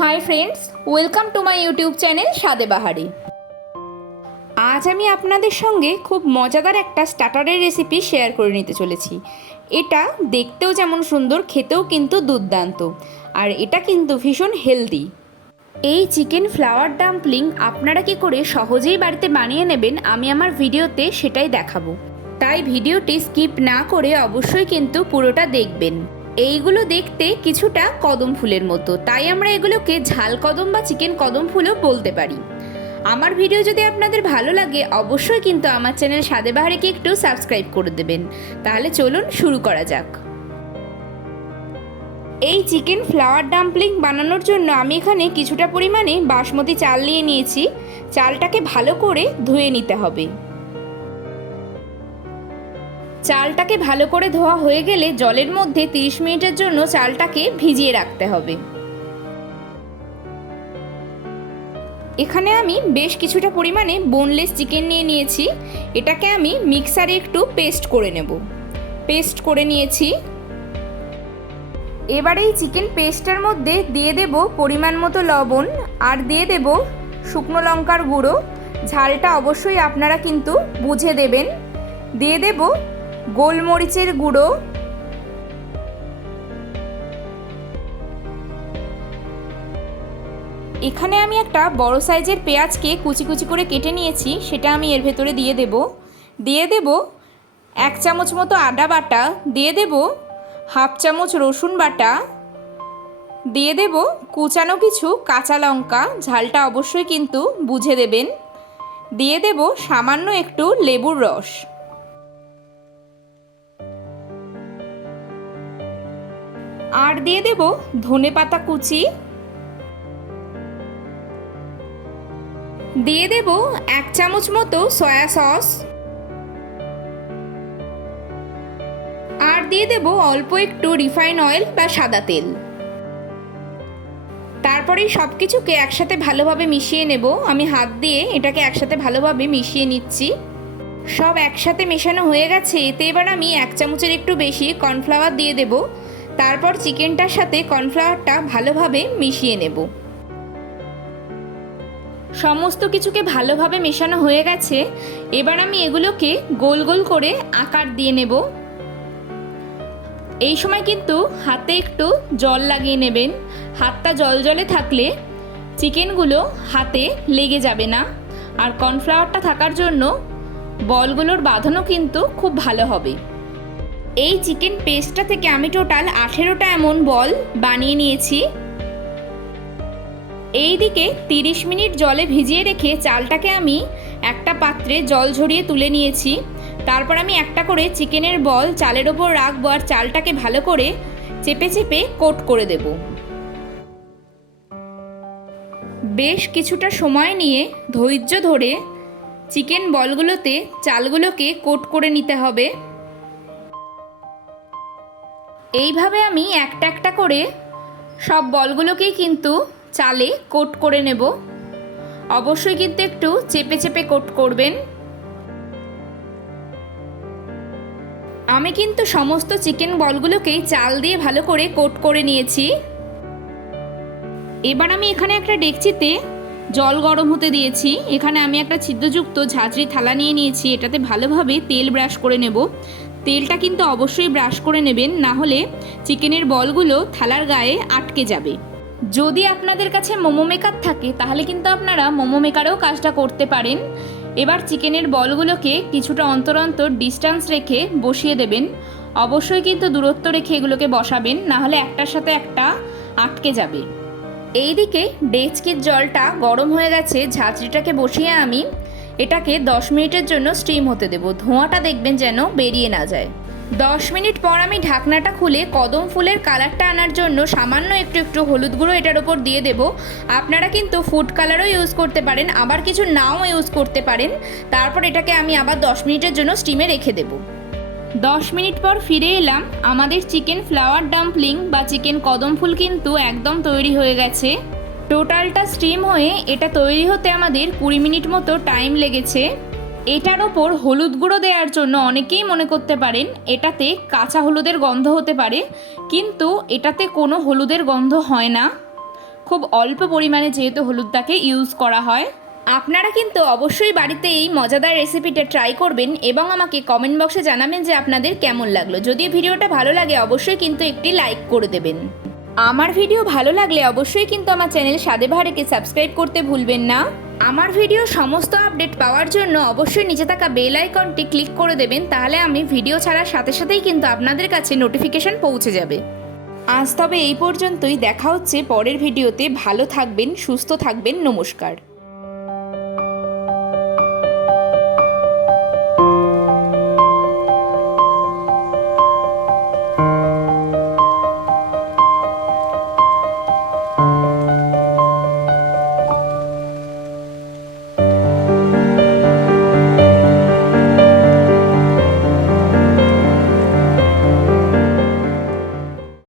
Hi friends, welcome to my YouTube channel স্বাদে বাহারি। আজ আমি আপনাদের সঙ্গে খুব মজাদার একটা স্টার্টারের রেসিপি শেয়ার করে নিতে চলেছি। এটা দেখতেও যেমন সুন্দর, খেতেও কিন্তু দুর্দান্ত, আর এটা কিন্তু ভীষণ হেলদি। এই চিকেন ফ্লাওয়ার ডাম্পলিং আপনারা কি করে সহজেই বাড়িতে বানিয়ে নেবেন আমি আমার ভিডিওতে সেটাই দেখাবো, তাই ভিডিওটি স্কিপ না করে অবশ্যই কিন্তু পুরোটা দেখবেন। এইগুলো দেখতে কিছুটা কদম ফুলের মতো, তাই আমরা এগুলোকে ঝাল কদম বা চিকেন কদম ফুলও বলতে পারি। আমার ভিডিও যদি আপনাদের ভালো লাগে অবশ্যই কিন্তু আমার চ্যানেল স্বাদে বাহারিকে একটু সাবস্ক্রাইব করে দেবেন। তাহলে চলুন শুরু করা যাক। এই চিকেন ফ্লাওয়ার ডাম্পলিং বানানোর জন্য আমি এখানে কিছুটা পরিমাণে বাসমতি চাল নিয়ে নিয়েছি। চালটাকে ভালো করে ধুয়ে নিতে হবে। চালটাকে ভালো করে ধোয়া হয়ে গেলে জলের মধ্যে 30 মিনিটের জন্য চালটাকে ভিজিয়ে রাখতে হবে। এখানে আমি বেশ কিছুটা পরিমাণে বোনলেস চিকেন নিয়ে নিয়েছি। এটাকে আমি মিক্সারে একটু পেস্ট করে নেব। পেস্ট করে নিয়েছি। এবার এই চিকেন পেস্টের মধ্যে দিয়ে দেব পরিমাণ মতো লবণ, আর দিয়ে দেব শুকনো লঙ্কার গুঁড়ো। ঝালটা অবশ্যই আপনারা কিন্তু বুঝে দেবেন। দিয়ে দেব গোলমরিচের গুঁড়ো, এখানে আমি একটা বড় সাইজের পেঁয়াজকে কুচি কুচি করে কেটে নিয়েছি, সেটা আমি এর ভেতরে দিয়ে দেব। দিয়ে দেব 1 চামচ মতো আদা বাটা, দিয়ে দেব 1/2 চামচ রসুন বাটা, দিয়ে দেব কুচানো কিছু কাঁচা লঙ্কা, ঝালটা অবশ্যই কিন্তু বুঝে দেবেন। দিয়ে দেব সামান্য একটু লেবুর রস। আর দিয়ে দেব ধনেপাতা কুচি। দিয়ে দেব 1 চামচ মতো সয়া সস। আর দিয়ে দেব অল্প একটু রিফাইন অয়েল বা সাদা তেল। তারপরে সব কিছুকে একসাথে ভালোভাবে মিশিয়ে নেব। আমি হাত দিয়ে এটাকে একসাথে ভালোভাবে মিশিয়ে নিচ্ছি। সব একসাথে মেশানো হয়ে গেছে। এতে এবার আমি 1 চামচের একটু বেশি কর্নফ্লাওয়ার দিয়ে দেব। তারপর চিকেনটার সাথে কর্নফ্লাওয়ারটা ভালোভাবে মিশিয়ে নেব। সমস্ত কিছুকে ভালোভাবে মেশানো হয়ে গেছে। এবার আমি এগুলোকে গোল গোল করে আকার দিয়ে নেব। এই সময় কিন্তু হাতে একটু জল লাগিয়ে নেবেন। হাতটা জলজলে থাকলে চিকেনগুলো হাতে লেগে যাবে না, আর কর্নফ্লাওয়ারটা থাকার জন্য বলগুলোর বাঁধানো কিন্তু খুব ভালো হবে। এই চিকেন পেস্টটা থেকে আমি টোটাল 18টা এমন বল বানিয়ে নিয়েছি। এই দিকে 30 মিনিট জলে ভিজিয়ে রেখে চালটাকে আমি একটা পাত্রে জল ঝরিয়ে তুলে নিয়েছি। তারপর আমি একটা করে চিকেনের বল চালের ওপর রাখবো, আর চালটাকে ভালো করে চেপে চেপে কোট করে দেব। বেশ কিছুটা সময় নিয়ে ধৈর্য ধরে চিকেন বলগুলোতে চালগুলোকে কোট করে নিতে হবে। এইভাবে আমি একটা একটা করে সব বলগুলোকেই কিন্তু চালে কোট করে নেব। অবশ্যই কিন্তু একটু চেপে চেপে কোট করবেন। আমি কিন্তু সমস্ত চিকেন বলগুলোকেই চাল দিয়ে ভালো করে কোট করে নিয়েছি। এবার আমি এখানে একটা ডেকচিতে জল গরম হতে দিয়েছি। এখানে আমি একটা ছিদ্রযুক্ত ঝাঁঝরি থালা নিয়ে নিয়েছি। এটাতে ভালোভাবে তেল ব্রাশ করে নেব। তেলটা কিন্তু অবশ্যই ব্রাশ করে নেবেন, না হলে চিকেনের বলগুলো থালার গায়ে আটকে যাবে। যদি আপনাদের কাছে মোমো মেকার থাকে তাহলে কিন্তু আপনারা মোমো মেকারেও কাজটা করতে পারেন। এবার চিকেনের বলগুলোকে কিছুটা অন্তর অন্তর ডিস্টেন্স রেখে বসিয়ে দেবেন। অবশ্যই কিন্তু দূরত্ব রেখে এগুলোকে বসাবেন, না হলে একটার সাথে একটা আটকে যাবে। এইদিকে ডেকচির জলটা গরম হয়ে গেছে। ঝাঁঝরিটাকে বসিয়ে আমি এটাকে 10 মিনিটের জন্য স্টিম হতে দেব। ধোঁয়াটা দেখবেন যেন বেরিয়ে না যায়। 10 মিনিট পর আমি ঢাকনাটা খুলে কদম ফুলের কালারটা আনার জন্য সামান্য একটু একটু হলুদ গুঁড়ো এটার ওপর দিয়ে দেব। আপনারা কিন্তু ফুড কালারও ইউজ করতে পারেন, আবার কিছু নাও ইউজ করতে পারেন। তারপর এটাকে আমি আবার 10 মিনিটের জন্য স্টিমে রেখে দেব। 10 মিনিট পর ফিরে এলাম। আমাদের চিকেন ফ্লাওয়ার ডাম্পলিং বা চিকেন কদম ফুল কিন্তু একদম তৈরি হয়ে গেছে। টোটালটা স্টিম হয়ে এটা তৈরি হতে আমাদের 20 মিনিট মতো টাইম লেগেছে। এটার ওপর হলুদ গুঁড়ো দেওয়ার জন্য অনেকেই মনে করতে পারেন এটাতে কাঁচা হলুদের গন্ধ হতে পারে, কিন্তু এটাতে কোনো হলুদের গন্ধ হয় না। খুব অল্প পরিমাণে যেহেতু হলুদটাকে ইউজ করা হয়। আপনারা কিন্তু অবশ্যই বাড়িতে এই মজাদার রেসিপিটা ট্রাই করবেন এবং আমাকে কমেন্ট বক্সে জানাবেন যে আপনাদের কেমন লাগলো। যদি ভিডিওটা ভালো লাগে অবশ্যই কিন্তু একটি লাইক করে দেবেন। আমার ভিডিও ভালো লাগলে অবশ্যই কিন্তু আমার চ্যানেল স্বাদে ভারেকে সাবস্ক্রাইব করতে ভুলবেন না। আমার ভিডিও সমস্ত আপডেট পাওয়ার জন্য অবশ্যই নিচে থাকা বেল আইকনটি ক্লিক করে দেবেন, তাহলে আমি ভিডিও ছাড়ার সাথে সাথেই কিন্তু আপনাদের কাছে নোটিফিকেশন পৌঁছে যাবে। আজ তবে এই পর্যন্তই, দেখা হচ্ছে পরের ভিডিওতে। ভালো থাকবেন, সুস্থ থাকবেন, নমস্কার।